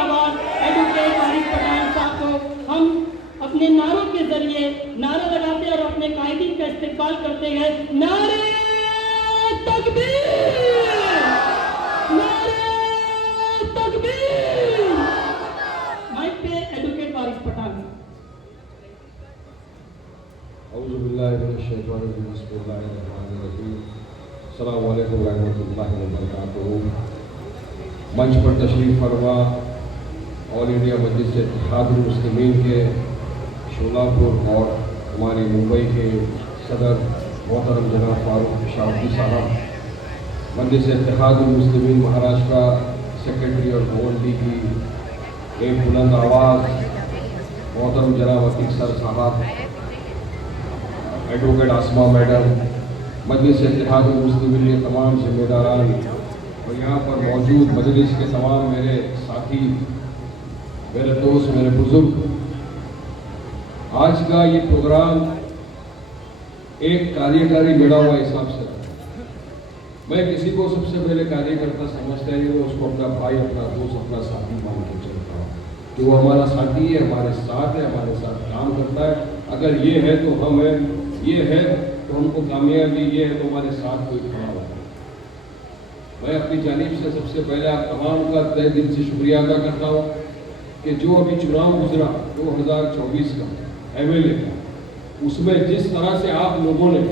आवाज एडवोकेट आरिफ पठान साहब को हम अपने नारों के जरिए नारा लगाते और अपने कायदीन का इस्तेमाल करते गए। नारे तकबीर, नारे तकबीर। माइक पे एडवोकेट आरिफ पठान। मंच पर तशरीफ़ फरमा ऑल इंडिया मजलिस इत्तेहादुल मुस्लिमीन के शोलापुर और हमारे मुंबई के सदर मोहतरम जनाब फारूक शाहदी साहब, मजलिस इत्तेहादुल मुस्लिमीन महाराष्ट्र सेक्रेटरी और गवर्नमेंट की एक बुलंद आवाज़ मोहतरम जनाब अतीक सर साहब, एडवोकेट आसमा मैडम, मजलिस इत्तेहादुल मुस्लिमीन के तमाम जिम्मेदारान और यहाँ पर मौजूद मजलिस के तमाम मेरे साथी, मेरे दोस्त, मेरे बुजुर्ग, आज का ये प्रोग्राम एक कार्यकारी जुड़ा हुआ हिसाब से मैं किसी को सबसे पहले कार्यकर्ता समझता ही हूँ, उसको अपना भाई, अपना दोस्त, अपना साथी मान के चलता हूँ कि वो हमारा साथी है, हमारे साथ है, हमारे साथ काम करता है। अगर ये है तो हम हैं, ये है तो हमको कामयाबी, ये है तो हमारे साथ कोई खड़ा होगा। मैं अपनी जानिब से सबसे पहले आप तमाम का तहे दिल से शुक्रिया अदा करता हूँ कि जो अभी चुनाव गुजरा 2024 का एमएलए का, उसमें जिस तरह से आप लोगों ने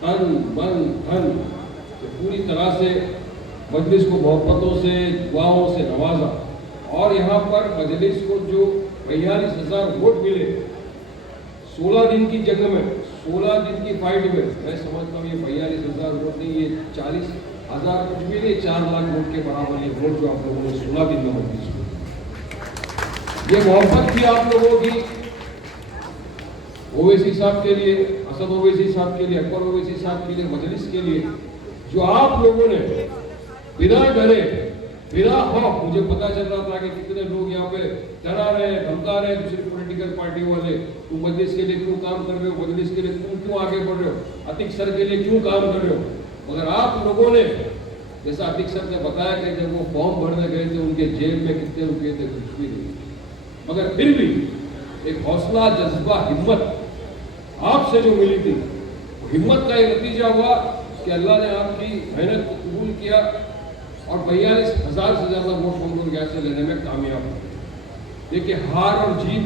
तन मन धन पूरी तरह से मजलिस को मोहब्बतों से, दुआओं से नवाजा और यहाँ पर मजलिस को जो 42,000 वोट मिले 16 दिन की जंग में, 16 दिन की फाइट में, मैं समझता हूँ ये 42,000 वोट नहीं, ये 40,000 कुछ भी नहीं, 4 लाख वोट के बराबर ये वोट जो आप लोगों ने 16 दिन में मजलिस को, ये मोहब्बत थी आप लोगों की ओवैसी साहब के लिए, असद ओवैसी साहब के लिए, अकबर ओवैसी साहब के लिए, मजलिस के लिए, जो आप लोगों ने बिना डरे, बिना खौफ, मुझे पता चल रहा था कि कितने लोग यहाँ पे डरा रहे हैं, धमका रहे हैं दूसरी पॉलिटिकल पार्टी वाले, तुम मजलिस के लिए क्यों काम कर रहे हो, मजलिस के लिए तुम क्यों आगे बढ़ रहे हो, अतीक सर के लिए क्यों काम कर रहे हो। मगर आप लोगों ने, जैसा अतीक सर ने बताया कि जब वो फॉर्म भरने गए थे उनके जेब में कितने रुपये थे, कुछ भी नहीं, मगर फिर भी एक हौसला, जज्बा, हिम्मत आपसे जो मिली थी, हिम्मत का एक नतीजा हुआ कि अल्लाह ने आपकी मेहनत को कबूल किया और 42,000 से ज़्यादा वोट हम लोग ऐसे लेने में कामयाब हुए। देखिए, हार और जीत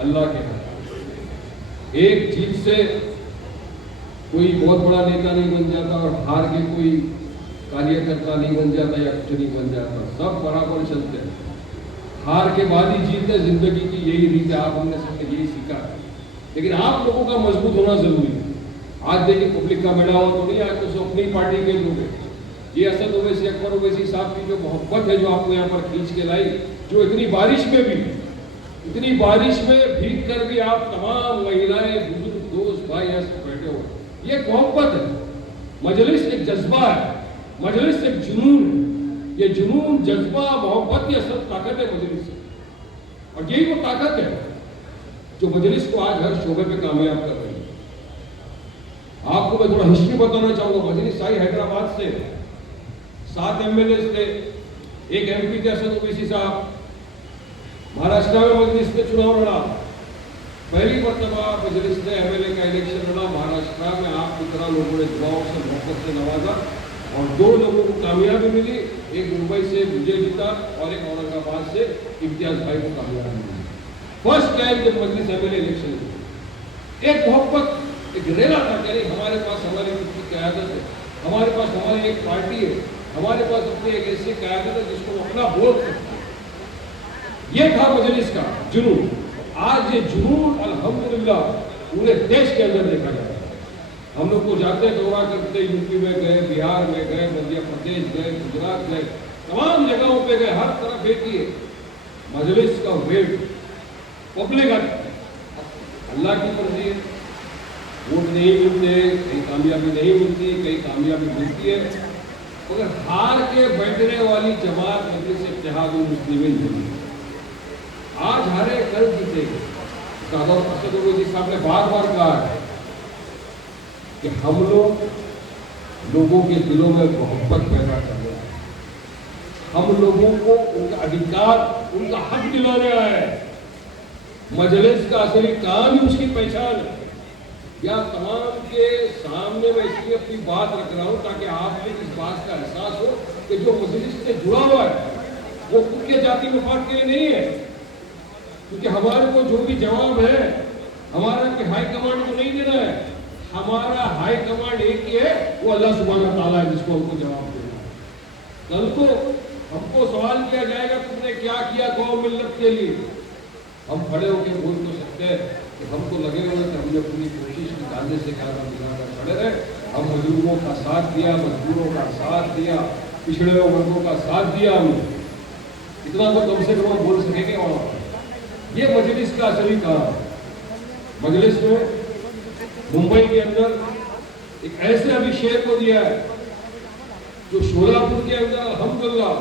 अल्लाह के हाथ। एक जीत से कोई बहुत बड़ा नेता नहीं बन जाता और हार के कोई कार्यकर्ता नहीं बन जाता या कुछ नहीं बन जाता, सब बराबर चलते हैं। हार के बाद ही जीत है, जिंदगी की यही रीत है, आप हमने सबने यही सीखा है। लेकिन आप लोगों का मजबूत होना जरूरी है। आज देखिए पब्लिक का बेड़ा हुआ तो नहीं, आज तो सब अपनी पार्टी के लोग हैं। ये असद ओवैसी, अकबर ओवैसी साहब की जो मोहब्बत है जो आपको यहाँ पर खींच के लाई, जो इतनी बारिश में भी, इतनी बारिश में भीग कर भी आप तमाम महिलाएं, बुजुर्ग, दोस्त, भाई यहाँ से बैठे हो, ये मोहब्बत है। मजलिस एक जज्बा है, मजलिस एक जुनून है। ये जुनून, जज्बा, मोहब्बत, ये सब ताकत है मजलिस से, और यही वो ताकत है जो मजलिस को आज हर शोबे पे कामयाब कर रही है। आपको मैं थोड़ा हिस्ट्री बताना चाहूंगा। मजलिस आई हैदराबाद से, 7 एमएलए थे, एक एमपी थे असद ओवैसी साहब, महाराष्ट्र में मजलिस ने चुनाव लड़ा, पहली मरतबा मजलिस ने एमएलए का इलेक्शन लड़ा महाराष्ट्र में। आप की तरह लोगों ने दुआओं से, मोहब्बत से नवाजा और 2 लोगों को कामयाबी मिली, एक मुंबई से विजय जीता और एक औरंगाबाद से इम्तियाज भाई को कामयाबी मिली। फर्स्ट टाइम जब मजलिस एमएलए इलेक्शन हुई, एक मोहब्बत, एक रेला था कि हमारे पास हमारी की क़यादत है, हमारे पास हमारी एक पार्टी है, हमारे पास अपनी एक ऐसी क़यादत है जिसको अपना वोट करता है। ये था मजलिस का जुनून। आज ये जुनून अल्हम्दुलिल्लाह पूरे देश के अंदर देखा जाता है। हम लोग को जाते दौरा करते, यूपी में गए, बिहार में गए, मध्य प्रदेश गए, गुजरात गए, तमाम जगहों पे गए, हर तरफ एक ही मजलिस का वेट, पब्लिक अल्लाह की मर्जी है। वोट नहीं मिलते, कहीं कामयाबी नहीं मिलती, कहीं कामयाबी मिलती है, मगर हार के बैठने वाली जमात मजलिस इत्तेहादुल मुस्लिमीन बनी। आज हारे कल जीतेंगे। असद ओवैसी साहब ने बार बार कहा है कि हम लोग लोगों के दिलों में मोहब्बत पैदा कर रहे हैं, हम लोगों को उनका अधिकार, उनका हक दिलाने आया है। मजलिस का असली काम ही उसकी पहचान है। या तमाम के सामने मैं इसलिए अपनी बात रख रहा हूँ ताकि आपको इस बात का एहसास हो कि जो मजलिस से जुड़ा हुआ है वो खुद के जाति मफाद के लिए नहीं है, क्योंकि हमारे को जो भी जवाब है हमारा कि हाई कमांड को नहीं देना है। हमारा हाई कमांड एक ही है, वो अल्लाह सुब्हानहू व तआला है जिसको हमको जवाब देना है। कल को हमको सवाल किया जाएगा तुमने क्या किया कौम मिल्लत के लिए। हम खड़े होकर बोल तो सकते हैं कि हमको लगे हुए कि हमने पूरी कोशिश निकालने से कायदा मिलाकर खड़े रहे, हम बुजुर्गों का साथ दिया, मजदूरों का साथ दिया, पिछड़े वर्गों का साथ दिया। हमने इतना तो कम से कम हम बोल सकेंगे। और ये मजलिस का असली काम, मजलिस में मुंबई के अंदर एक ऐसे अभिषेक को दिया है जो शोलापुर के अंदर अल्हम्दुलिल्लाह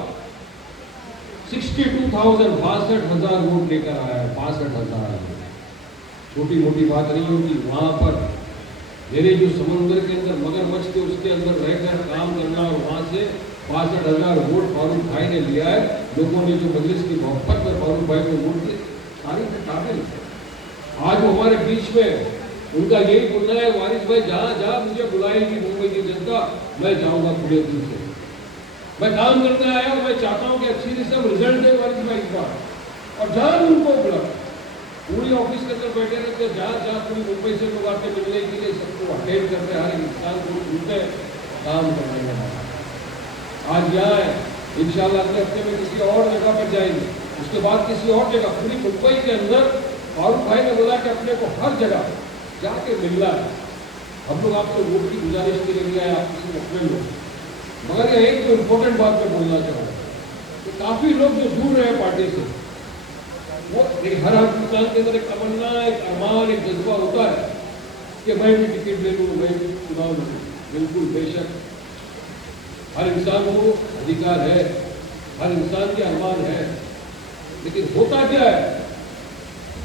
62,000 वोट लेकर आया है। 62,000 छोटी मोटी बात नहीं होती। वहां पर मेरे जो समुद्र के अंदर मगरमच्छ थे उसके अंदर रहकर काम करना और वहां से 62,000 वोट फारूक भाई ने लिया है। लोगों ने जो मजलिस की मोहब्बत में फारूक भाई को वोट दिए, तारीफ के काबिल। आज वो हमारे बीच में, उनका यही बोलना है वारिस भाई जहां जहां मुझे बुलाएगी मुंबई की जनता, मैं जाऊंगा पूरे दिल से। मैं काम करने आया हूं, मैं चाहता हूं कि अच्छी तरह से रिजल्ट दे वारिस भाई इस बार। और जहां उनको बुला, पूरी ऑफिस के अंदर बैठे रहते, जहां जहां पूरी मुंबई से लोग आते मिलने के लिए, सबको अटेंड करते, हर इंसान को ढूंढते काम करने में। आज यहाँ है, इंशाल्लाह अगले हफ्ते में किसी और जगह पर जाएंगे, उसके बाद किसी और जगह। पूरी मुंबई के अंदर फारूक भाई ने बोला कि अपने को हर जगह जाके मिलना है। हम लोग आपको वोट की गुजारिश के लिए आए, आप किसी अपने लोग। मगर ये एक तो इम्पोर्टेंट बात मैं बोलना चाहूँगा कि काफी लोग जो जुड़ रहे हैं पार्टी से, वो हर इंसान के अंदर एक तमन्ना, एक अरमान, एक जज्बा होता है कि मैं भी टिकट ले लूँ, मैं भी चुनाव लूँ। बिल्कुल बेशक हर इंसान को अधिकार है, हर इंसान के अरमान है, लेकिन होता क्या है,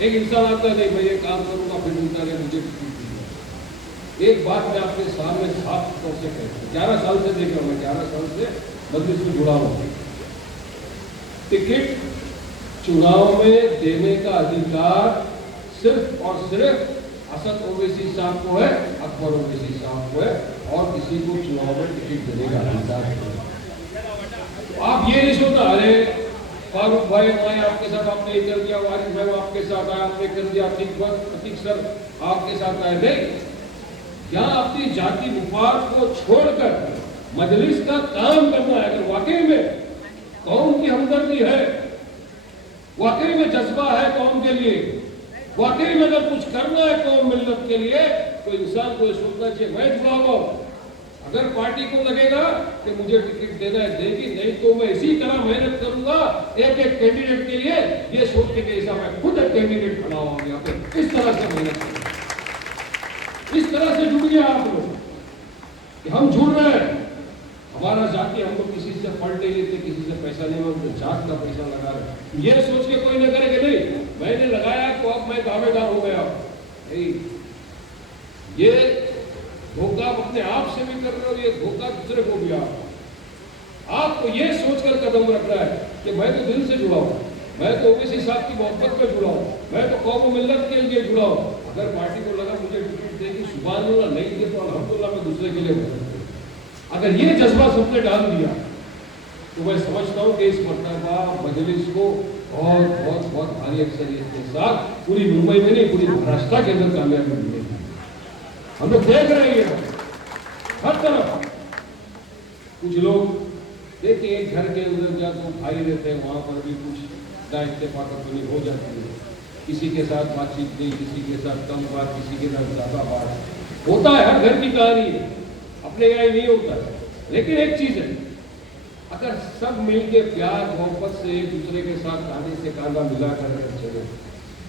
एक इंसान आता है, नहीं मैं ये काम करूंगा, फिर बोलता है मुझे टिकट दीजिए। एक बात मैं आपके सामने साफ तौर से कहता हूँ, 11 साल से देख रहा हूँ मैं, 11 साल से मजलिस में जुड़ा हूँ। टिकट चुनाव में देने का अधिकार सिर्फ और सिर्फ असद ओवैसी साहब को है, अकबर ओवैसी साहब को है, और किसी को चुनाव में टिकट देने का अधिकार है। तो आप ये नहीं सोचना अरे फारूक भाई मैं आपके साथ, आपने ये कर दिया, वारिस भाई आपके साथ आया, आपने कर दिया, अतीक सर आपके साथ आए। नहीं, यहाँ अपनी जाति मुफाद को छोड़कर मजलिस का काम करना है। अगर वाकई में कौम की हमदर्दी है, वाकई में जज्बा है कौम के लिए, वाकई में अगर कुछ करना है कौम मिल्लत के लिए, तो इंसान को सोचना चाहिए मैं जुड़ा हुआ हूं। अगर पार्टी को लगेगा कि मुझे टिकट देना है देगी, नहीं तो मैं इसी तरह मेहनत करूंगा एक एक कैंडिडेट के लिए, ये सोच के ऐसा मैं खुद एक कैंडिडेट खड़ा हुआ यहाँ पे, इस तरह से मेहनत करूंगा। इस तरह से जुड़ गया आप लोग कि हम जुड़ रहे हैं। हमारा जाति, हम लोग किसी से फंड नहीं लेते, किसी से पैसा नहीं मांगते, जात का पैसा लगा रहे। ये सोच के कोई न करे कि नहीं मैंने लगाया तो अब मैं दावेदार हो गया। नहीं, ये धोखा अपने आप से भी कर रहे हो, ये धोखा दूसरे को भी। आपको ये सोचकर कदम रखना है कि मैं तो दिल से जुड़ा हूं, मैं तो ओवैसी साहब की मोहब्बत में जुड़ा हूं, मैं तो कौम मिल्लत के लिए जुड़ा हूं। अगर पार्टी को लगा मुझे टिकट देगी, सुभानअल्लाह, नहीं दे तो अल्हम्दुलिल्लाह, मैं दूसरे के लिए मदद करूं। अगर ये जज्बा सबने डाल दिया तो मैं समझता हूं कि इस मरतबा मजलिस को बहुत बहुत बहुत भारी अक्सरियत के साथ पूरी मुंबई में नहीं, पूरी महाराष्ट्र के अंदर कामयाबी मिलेगी। हम लोग देख रहे हैं हर तरफ। कुछ लोग देखिए एक घर के अंदर जा तो भाई रहते हैं, वहां पर भी कुछ इत्तेफाक हो जाती है, किसी के साथ बातचीत नहीं, किसी के साथ कम बात, किसी के साथ ज्यादा बात होता है। हर घर की कहानी है, अपने यहाँ नहीं होता है। लेकिन एक चीज है, अगर सब मिलके प्यार मोहब्बत से एक दूसरे के साथ कांधे से कांधा मिला कर चले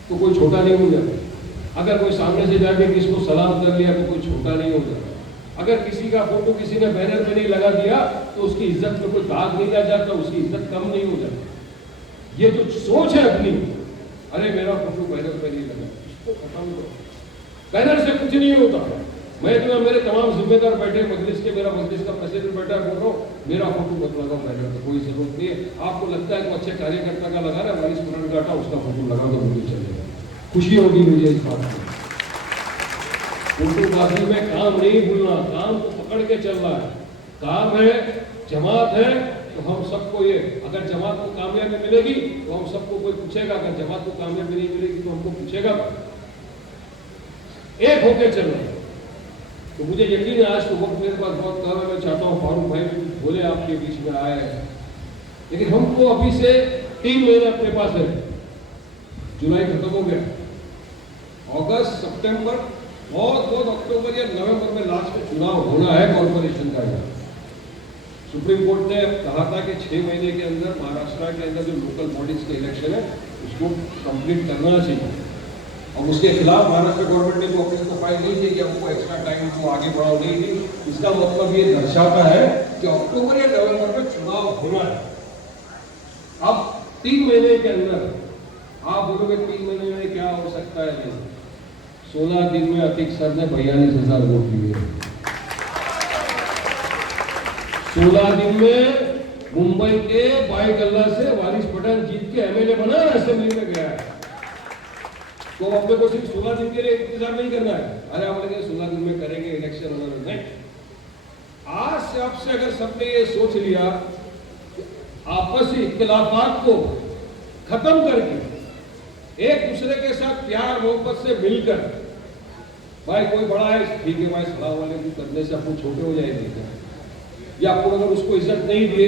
तो कोई छोटा नहीं हो जाता। अगर कोई सामने से जाके किसको सलाम कर लिया तो कोई छोटा नहीं हो जाता। अगर किसी का फोटो किसी ने बैनर में नहीं लगा दिया तो उसकी इज्जत में कोई दाग नहीं रह जाता, उसकी इज्जत कम नहीं हो जाती। ये जो सोच है अपनी, अरे मेरा फोटो बैनर पे नहीं लगा, इसको खत्म करो। बैनर से कुछ नहीं होता, मैं तो मेरे तमाम जिम्मेदार बैठे मजलिस के, मेरा मजलिस का प्रेसिडेंट बैठा है, बोल रहा हूँ मेरा फोटो मत लगाओ, बैठा तो कोई जरूरत नहीं है। आपको लगता है कि अच्छे कार्यकर्ता का लगा रहा है, वारिस पठान का हटा उसका फोटो लगा दो, मुझे चलेगा, खुशी होगी मुझे इस बात में। फोटोबाजी में काम नहीं भूलना, काम को पकड़ के चलना है। काम है, जमात है, तो हम सबको ये, अगर जमात को कामयाबी मिलेगी तो हम सबको कोई पूछेगा, अगर जमात को कामयाबी नहीं मिलेगी तो हमको पूछेगा। एक होके चलना है। तो मुझे यकीन है आज तो वक्त मेरे पास बहुत कम है, मैं चाहता हूँ फारूक भाई भी बोले आपके बीच में आए, लेकिन हमको अभी से 3 महीने अपने पास है। जुलाई खत्म हो गया, अगस्त, सितंबर और अक्टूबर या नवंबर में लास्ट में चुनाव होना है कॉर्पोरेशन का। सुप्रीम कोर्ट ने कहा था कि 6 महीने के अंदर महाराष्ट्र के अंदर जो लोकल बॉडीज के इलेक्शन है उसको कंप्लीट करना चाहिए, और उसके खिलाफ महाराष्ट्र गवर्नमेंट ने तो अपनी फाइल नहीं की कि हमको एक्स्ट्रा टाइम को आगे बढ़ाओ, नहीं दी। इसका मतलब ये दर्शाता है कि अक्टूबर या नवंबर में चुनाव होना है। अब 3 महीने के अंदर आप बोलोगे 3 महीने में क्या हो सकता है? नहीं, 16 दिन में अतीक सर ने 42,000 वोट लिए। 16 दिन में मुंबई के बाईकल्ला से वारिस पठान जीत के एमएलए बना, असेंबली में गया है। तो अपने को सिर्फ 16 दिन के लिए इंतजार नहीं करना है, अरे आप बोलेंगे 16 दिन में करेंगे इलेक्शन वगैरह, नहीं। आज से आपसे अगर सबने ये सोच लिया कि आपसी इख्तिलाफात को खत्म करके एक दूसरे के साथ प्यार मोहब्बत से मिलकर, भाई कोई बड़ा है ठीक है भाई सलाम वालेकुम करने से आपको छोटे हो जाएंगे, या आपको अगर उसको इज्जत नहीं दिए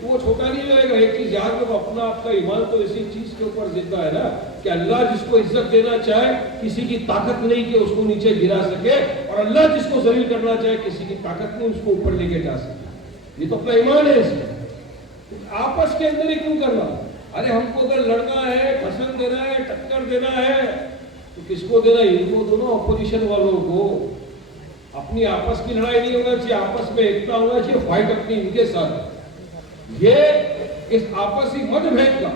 तो वो छोटा नहीं रहेगा। एक चीज याद रखो, अपना आपका ईमान तो इसी चीज के ऊपर जिंदा है ना कि अल्लाह जिसको इज्जत देना चाहे किसी की ताकत नहीं कि उसको नीचे गिरा सके, और अल्लाह जिसको जलील करना चाहे किसी की ताकत नहीं उसको ऊपर लेके जा सके। ये तो अपना ईमान है इसमें। आपस के अंदर ही क्यों करना? अरे हमको अगर लड़ना है, भाषण देना है, टक्कर देना है तो किसको देना? इनको दोनों अपोजिशन वालों को। अपनी आपस की लड़ाई नहीं होना चाहिए, आपस में एकता होना चाहिए, फाइट अपनी इनके साथ। ये इस आपसी मतभेद का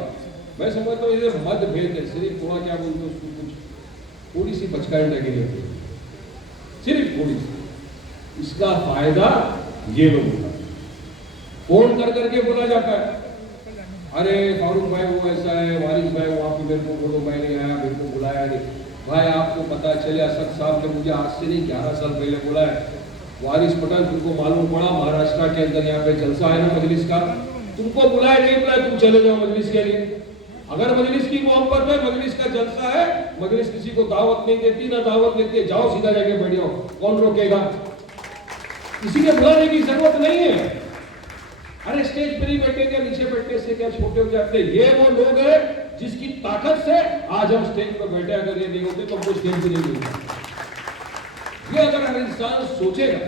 मैं समझता हूँ ये मतभेद है, सिर्फ थोड़ा क्या बोलते हैं उसको, कुछ थोड़ी सी बचकाई लगी रहती है, सिर्फ थोड़ी सी। इसका फायदा ये लोग उठाते, फोन कर करके बोला जाता है अरे फारूक भाई वो ऐसा है, वारिस भाई वो आप मेरे को बोलो, मैं नहीं आया, मेरे को बुलाया नहीं। भाई आपको पता चले असद साहब ने मुझे आज से नहीं 11 साल पहले बोला है, वारिस पठान तुमको मालूम पड़ा महाराष्ट्र के अंदर यहाँ पे जलसा है ना मजलिस का, तुमको बुलाए नहीं बुलाए तुम चले जाओ मजलिस के लिए। अगर मजलिस की मोहब्बत है, मजलिस का जलसा है, मजलिस किसी को दावत नहीं देती ना दावत देती है, जाओ सीधा जाके बैठ जाओ, कौन रोकेगा? किसी के बुलाने की जरूरत नहीं है। अरे स्टेज पर ही बैठेंगे, नीचे बैठने से क्या छोटे हो जाते? ये वो लोग हैं जिसकी ताकत से आज हम स्टेज पर बैठे, अगर ये नहीं होते तो हमको स्टेज पर नहीं मिलता। ये अगर हर इंसान सोचेगा,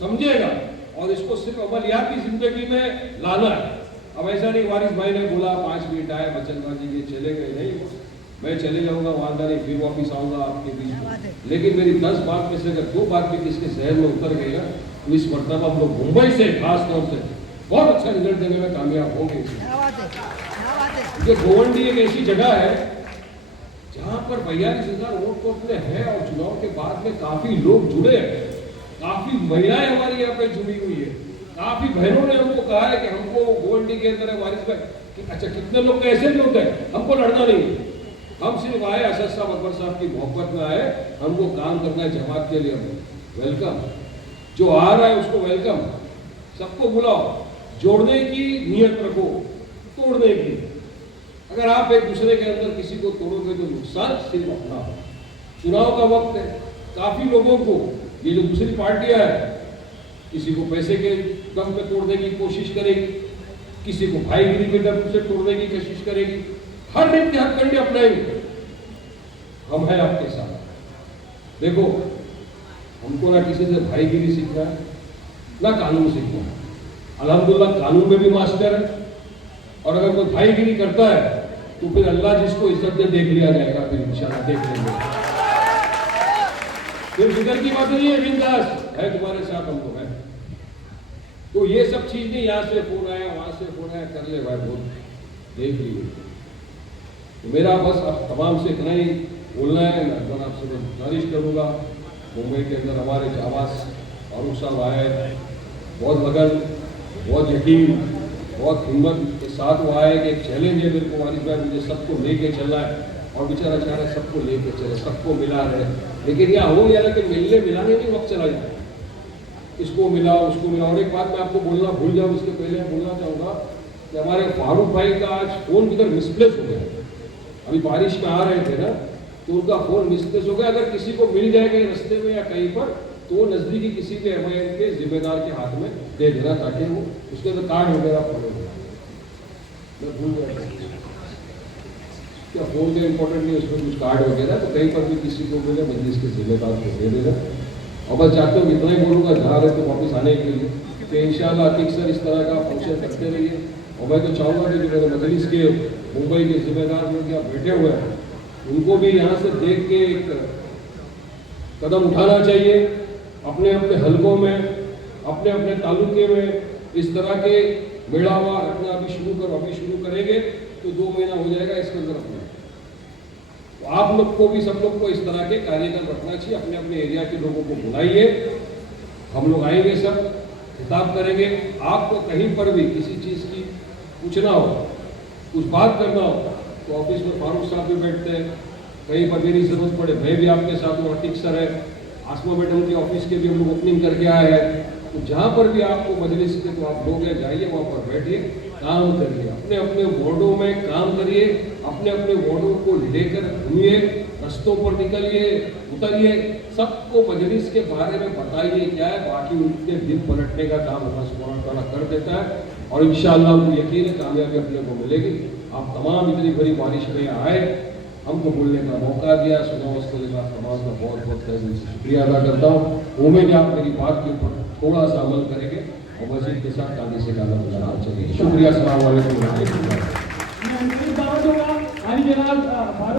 समझेगा और इसको सिर्फ अमलियाती जिंदगी में लाना है। अब ऐसा नहीं वारिस भाई ने बोला 5 मिनट आए बचनबाजी के चले गए, नहीं, मैं चले जाऊंगा वादा नहीं, फिर वापिस आऊंगा आपके बीच में। लेकिन मेरी 10 बात में से अगर 2 बात भी किसके शहर में उतर गई ना तो इस मरतबा हम लोग मुंबई से खास तौर से बहुत अच्छा रिजल्ट देने में कामयाब होंगे। गोवंडी एक ऐसी जगह है जहां पर 42,000 वोट तो अपने हैं, और चुनाव के बाद में काफी लोग जुड़े हैं, काफी महिलाएं हमारी यहाँ पे जुड़ी हुई है, काफी बहनों ने हमको कहा है कि हमको गोवंडी के अंदर वारिस भाई, अच्छा कितने लोग ऐसे भी होते हैं हमको लड़ना नहीं, हम सिर्फ आए असद साहब अकबर साहब की मोहब्बत में आए, हमको काम करना है जमात के लिए। वेलकम, जो आ रहा है उसको वेलकम, सबको बुलाओ, जोड़ने की नियत रखो, तोड़ने की। अगर आप एक दूसरे के अंदर किसी को तोड़ोगे तो नुकसान सिर्फ अपना। चुनाव का वक्त है, काफी लोगों को ये जो दूसरी पार्टियां है किसी को पैसे के दम पे तोड़ने की कोशिश करेगी, किसी को भाईगिरी के दम से तोड़ने की कोशिश करेगी, हर एक के हथकंडे अपनाएंगे। हम हैं आपके साथ। देखो हमको ना किसी से भाईगिरी सीखना है ना कानून सीखना है, अल्हम्दुलिल्लाह कानून में भी मास्टर है, और अगर कोई भाईगिरी करता है तो फिर अल्लाह जिसको इज्जत दे देख लिया जाएगा, फिर इंशाल्लाह देख लेंगे। फिर फिक्र की बात नहीं है, बिंदास है तुम्हारे साथ, हम लोग हैं। तो ये सब चीज नहीं, यहाँ से फोन आया वहां से फोन आया, कर ले भाई बहुत देख लीजिए। तो मेरा बस अब तमाम से इतना ही बोलना है, मैं आपसे गुजारिश करूंगा मुंबई के अंदर हमारे जाबाज फारूक साहब आए, बहुत लगन, बहुत यकीन, बहुत हिम्मत के साथ वो आए कि एक चैलेंज है मेरे को वारिस भाई, मुझे सबको लेके चलना है। और बेचारा चाह रहे सबको लेके चले, सबको मिला रहे, लेकिन यह हो गया कि मिलने मिलाने में वक्त चला जाए, इसको मिला उसको मिला। और एक बात मैं आपको बोलना भूल जाऊँ, उसके पहले बोलना चाहूँगा कि हमारे फारूक भाई का आज फ़ोन किधर मिसप्लेस हो गया। अभी बारिश में आ रहे थे ना, तो उनका फ़ोन मिसप्लेस हो गया। अगर किसी को मिल जाए कहीं रास्ते में या कहीं पर, तो वो नज़दीकी किसी के MIM के जिम्मेदार के हाथ में दे देना, ताकि वो उसके अंदर कार्ड वगैरह फॉलो हो। मैं भूल गया क्या फ़ोन का इम्पोर्टेंट नहीं, उसमें कुछ कार्ड वगैरह, तो कहीं पर भी किसी को मिले मजलिस के जिम्मेदार को दे देना। और बस चाहते हो इतना ही बोलूँगा जा रहे तो वापस आने के लिए कि इंशाल्लाह अक्सर इस तरह का फंक्शन करते रहिए। और मैं तो चाहूँगा कि जो मेरे मजलिस के मुंबई के जिम्मेदार लोग यहाँ बैठे हुए हैं, उनको भी यहाँ से देख के एक कदम उठाना चाहिए। अपने अपने हलकों में, अपने अपने तालुके में इस तरह के मेड़ावा रखना अभी शुरू करेंगे तो 2 महीना हो जाएगा इसके अंदर अपना। तो आप लोग को भी, सब लोग को इस तरह के कार्यक्रम रखना चाहिए। अपने अपने एरिया के लोगों को बुलाइए, हम लोग आएंगे, सब खिताब करेंगे। आपको कहीं पर भी किसी चीज़ की पूछना हो, कुछ बात करना हो, तो ऑफिस में फारूक साहब भी बैठते हैं। कहीं पर मेरी जरूरत पड़े मैं भी आपके साथ हूँ। अतीक सर है, आसमा मैडम के ऑफिस के भी हम लोग ओपनिंग करके आए हैं। तो जहाँ पर भी आपको मजलिस के तो आप लोग हैं, जाइए वहाँ पर बैठिए, काम करिए, अपने अपने वार्डों में काम करिए, अपने अपने वार्डों को लेकर घूमिए, रस्तों पर निकलिए, उतरिए, सबको मजलिस के बारे में बताइए क्या है। बाकी उनके दिल पलटने का काम अल्लाह सुब्हानहू तआला कर देता है और इंशाअल्लाह हमको यकीन है कामयाबी अपने को मिलेगी। आप तमाम इतनी बड़ी बारिश में आए, हमको बोलने का मौका दिया, सुना, उसके लिए मैं तमाम का बहुत बहुत तहे दिल से शुक्रिया अदा करता हूँ। उम्मीद है आप मेरी बात के ऊपर थोड़ा सा अमल करेंगे और मस्जिद के साथ आगे से गाना बजाना चलेगी। शुक्रिया, अस्सलाम वालेकुम। मैं दावत दूंगा, जनाब